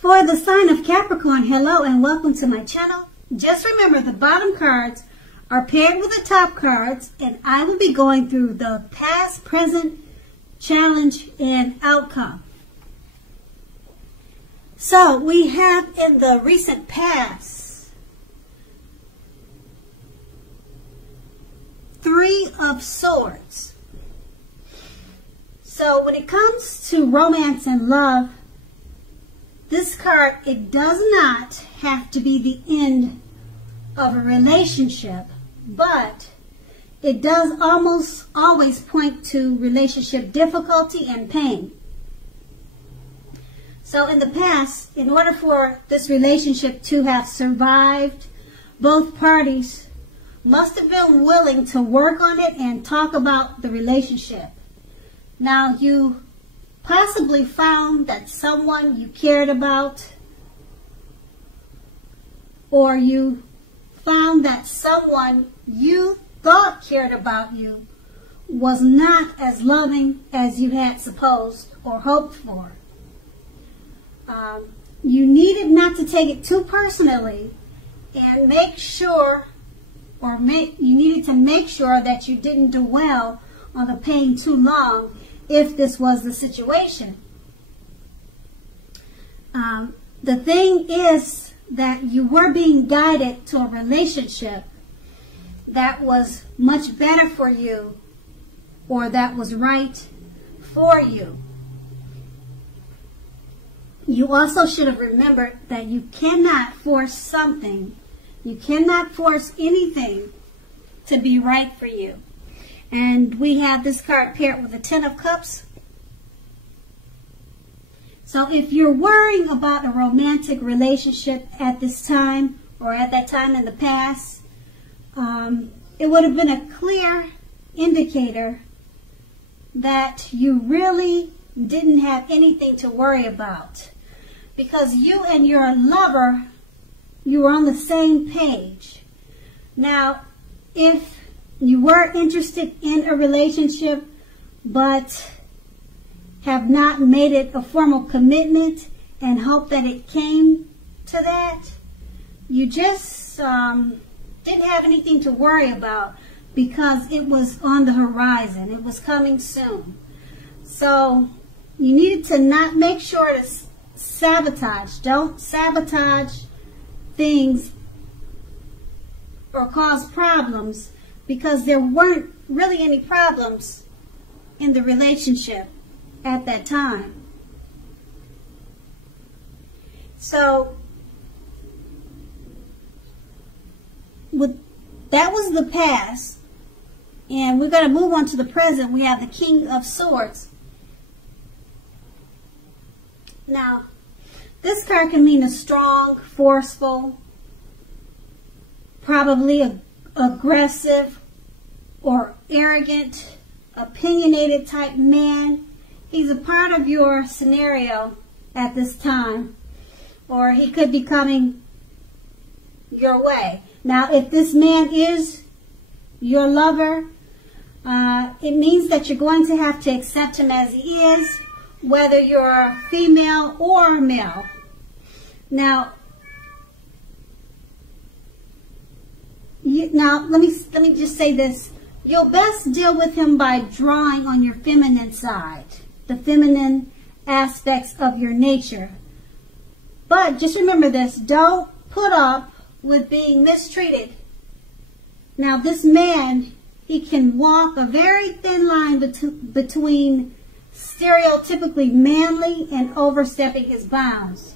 For the sign of Capricorn, hello and welcome to my channel. Just remember the bottom cards are paired with the top cards, and I will be going through the past, present, challenge, and outcome. So we have in the recent past 3 of Swords. So when it comes to romance and love, this card, it does not have to be the end of a relationship, but it does almost always point to relationship difficulty and pain. So in the past, in order for this relationship to have survived, both parties must have been willing to work on it and talk about the relationship. Now, you possibly found that someone you cared about, or you found that someone you thought cared about you was not as loving as you had supposed or hoped for. You needed not to take it too personally and make sure, you needed to make sure that you didn't dwell on the pain too long if this was the situation. The thing is that you were being guided to a relationship that was much better for you, or that was right for you. You also should have remembered that you cannot force something. You cannot force anything to be right for you. And we have this card paired with the 10 of Cups. So if you're worrying about a romantic relationship at this time, or at that time in the past, it would have been a clear indicator that you really didn't have anything to worry about, because you and your lover, you were on the same page. Now, if you were interested in a relationship but have not made it a formal commitment and hope that it came to that, you just didn't have anything to worry about because it was on the horizon. It was coming soon. So you needed to not make sure to sabotage. Don't sabotage things or cause problems, because there weren't really any problems in the relationship at that time. So that was the past, and we're going to move on to the present. We have the King of Swords. Now, this card can mean a strong, forceful, probably aggressive or arrogant, opinionated type man. He's a part of your scenario at this time, or he could be coming your way. Now, if this man is your lover, it means that you're going to have to accept him as he is, whether you're female or male. Now, let me just say this. You'll best deal with him by drawing on your feminine side, the feminine aspects of your nature. But just remember this, don't put up with being mistreated. Now, this man, he can walk a very thin line between stereotypically manly and overstepping his bounds.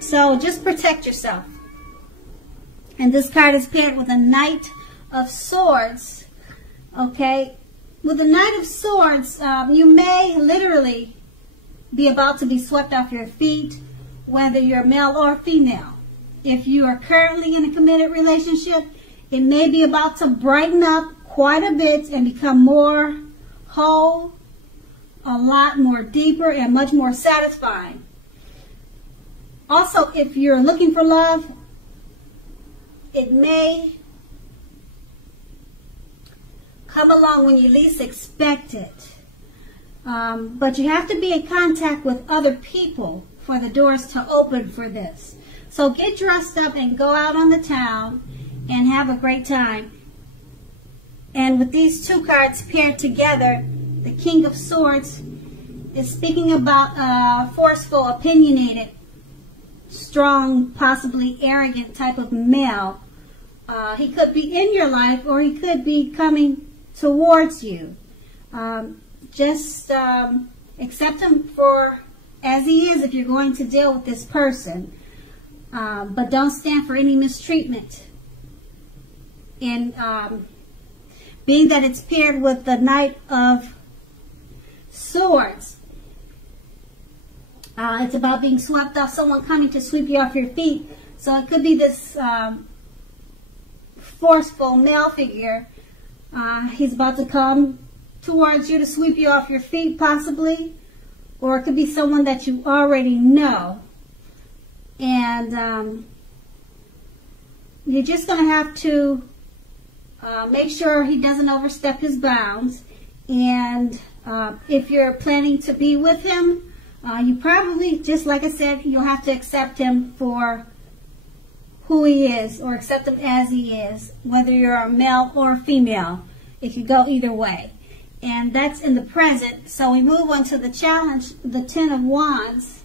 So just protect yourself. And this card is paired with a Knight of Swords. Okay, with the Knight of Swords, you may literally be about to be swept off your feet, whether you're male or female. If you are currently in a committed relationship, it may be about to brighten up quite a bit and become more whole, a lot more deeper, and much more satisfying. Also, if you're looking for love, it may come along when you least expect it. But you have to be in contact with other people for the doors to open for this. So get dressed up and go out on the town and have a great time. And with these two cards paired together, the King of Swords is speaking about a forceful, opinionated, strong, possibly arrogant type of male. He could be in your life or he could be coming towards you. Just accept him for as he is if you're going to deal with this person. But don't stand for any mistreatment. And being that it's paired with the Knight of Swords, it's about being swept off, someone coming to sweep you off your feet. So it could be this forceful male figure. He's about to come towards you to sweep you off your feet, possibly. Or it could be someone that you already know. And you're just going to have to make sure he doesn't overstep his bounds. And if you're planning to be with him, you probably, just like I said, you'll have to accept him for who he is, or accept him as he is, whether you're a male or a female. It could go either way. And that's in the present. So we move on to the challenge, the Ten of Wands.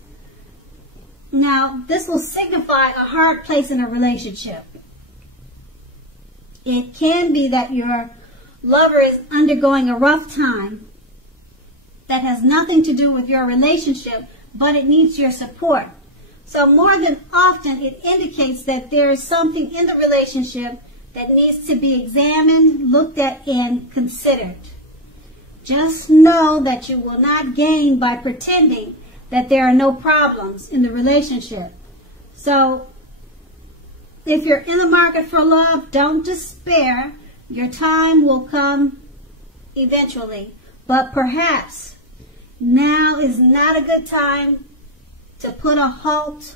Now, this will signify a hard place in a relationship. It can be that your lover is undergoing a rough time that has nothing to do with your relationship, but it needs your support. So more than often, it indicates that there is something in the relationship that needs to be examined, looked at, and considered. Just know that you will not gain by pretending that there are no problems in the relationship. So if you're in the market for love, don't despair. Your time will come eventually. But perhaps now is not a good time to put a halt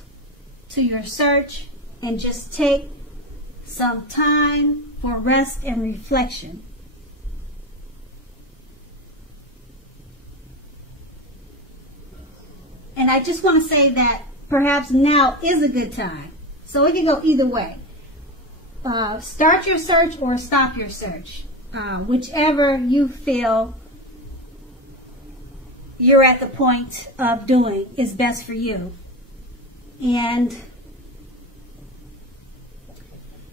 to your search and just take some time for rest and reflection. And I just want to say that perhaps now is a good time. So it can go either way. Start your search or stop your search. Whichever you feel you're at the point of doing is best for you. And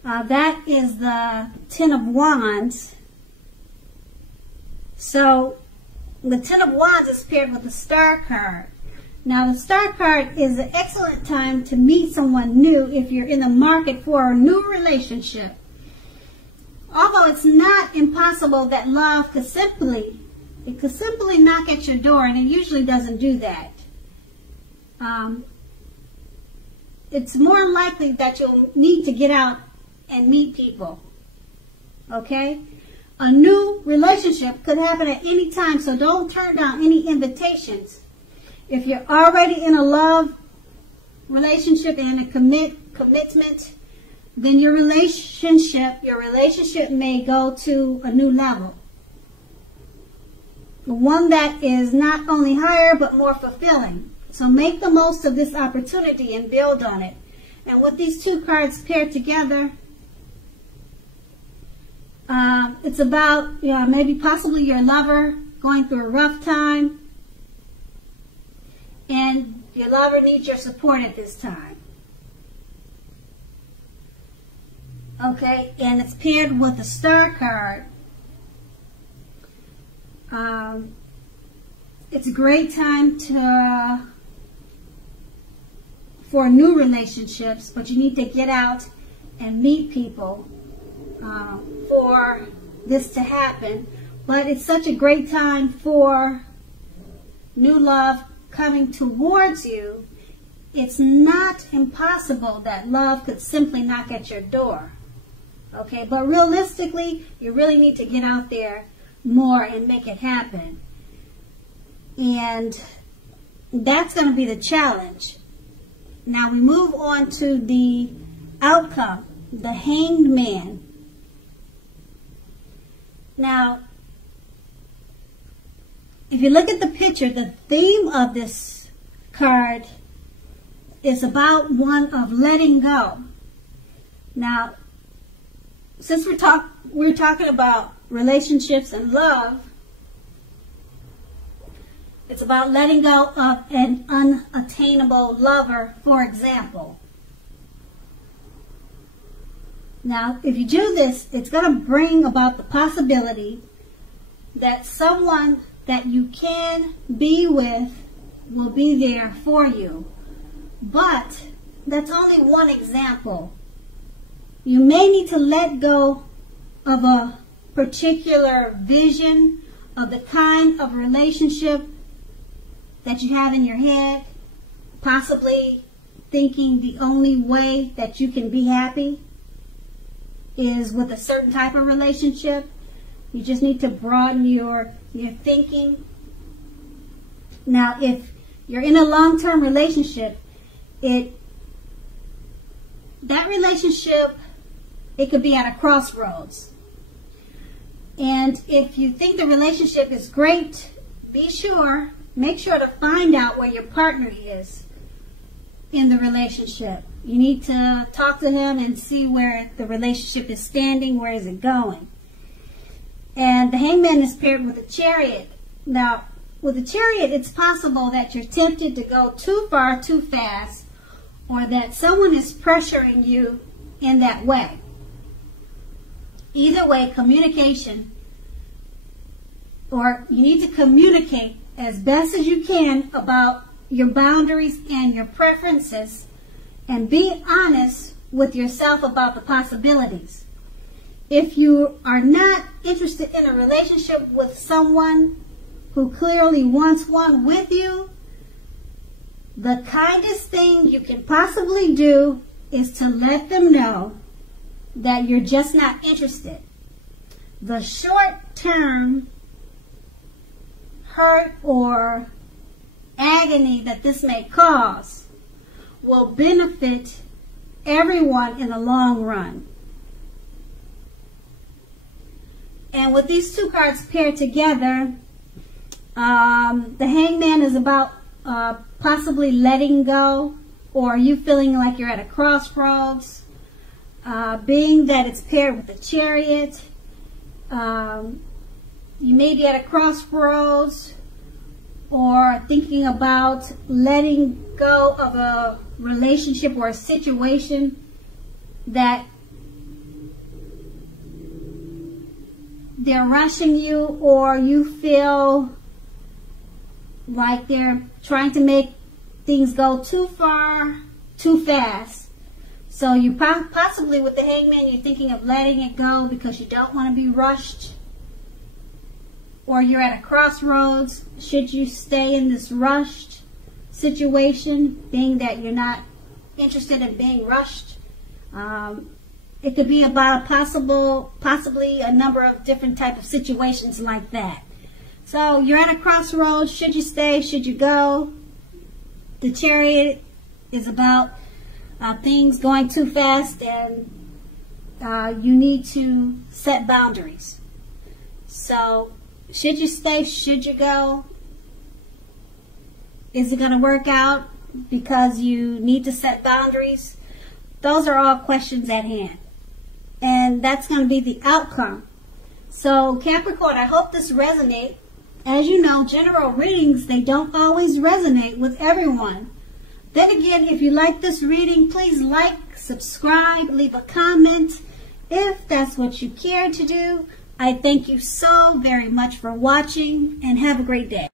that is the Ten of Wands. So the Ten of Wands is paired with the Star card. Now the Star card is an excellent time to meet someone new if you're in the market for a new relationship. Although it's not impossible that love could simply knock at your door, and it usually doesn't do that. It's more likely that you'll need to get out and meet people. Okay? A new relationship could happen at any time, so don't turn down any invitations. If you're already in a love relationship and a commitment, then your relationship may go to a new level. One that is not only higher but more fulfilling. So make the most of this opportunity and build on it. And with these two cards paired together, it's about maybe possibly your lover going through a rough time, and your lover needs your support at this time. Okay, and it's paired with the Star card. It's a great time for new relationships, but you need to get out and meet people for this to happen. But it's such a great time for new love coming towards you. It's not impossible that love could simply knock at your door. Okay, but realistically, you really need to get out there more and make it happen. And that's going to be the challenge. Now we move on to the outcome, the Hanged Man. Now, if you look at the picture, the theme of this card is about one of letting go. Now, since we're talking about relationships and love, it's about letting go of an unattainable lover, for example. Now, if you do this, it's going to bring about the possibility that someone that you can be with will be there for you. But that's only one example. You may need to let go of a particular vision of the kind of relationship that you have in your head, possibly thinking the only way that you can be happy is with a certain type of relationship. You just need to broaden your thinking. Now, if you're in a long-term relationship, that relationship, it could be at a crossroads. And if you think the relationship is great, make sure to find out where your partner is in the relationship. You need to talk to him and see where the relationship is standing, where is it going. And the Hangman is paired with a Chariot. Now, with a Chariot, it's possible that you're tempted to go too far, too fast, or that someone is pressuring you in that way. Either way, communication, or you need to communicate as best as you can about your boundaries and your preferences, and be honest with yourself about the possibilities. If you are not interested in a relationship with someone who clearly wants one with you, the kindest thing you can possibly do is to let them know that you're just not interested. The short-term hurt or agony that this may cause will benefit everyone in the long run. And with these two cards paired together, the Hangman is about possibly letting go, or you feeling like you're at a crossroads. Being that it's paired with the Chariot, you may be at a crossroads or thinking about letting go of a relationship or a situation that they're rushing you, or you feel like they're trying to make things go too far, too fast. So you possibly, with the Hangman, you're thinking of letting it go because you don't want to be rushed. Or you're at a crossroads. Should you stay in this rushed situation, being that you're not interested in being rushed? It could be about possibly a number of different type of situations like that. So you're at a crossroads. Should you stay? Should you go? The Chariot is about things going too fast, and you need to set boundaries. So should you stay? Should you go? Is it going to work out because you need to set boundaries? Those are all questions at hand. And that's going to be the outcome. So Capricorn, I hope this resonates. As you know, general readings, they don't always resonate with everyone. Then again, if you like this reading, please like, subscribe, leave a comment if that's what you care to do. I thank you so very much for watching, and have a great day.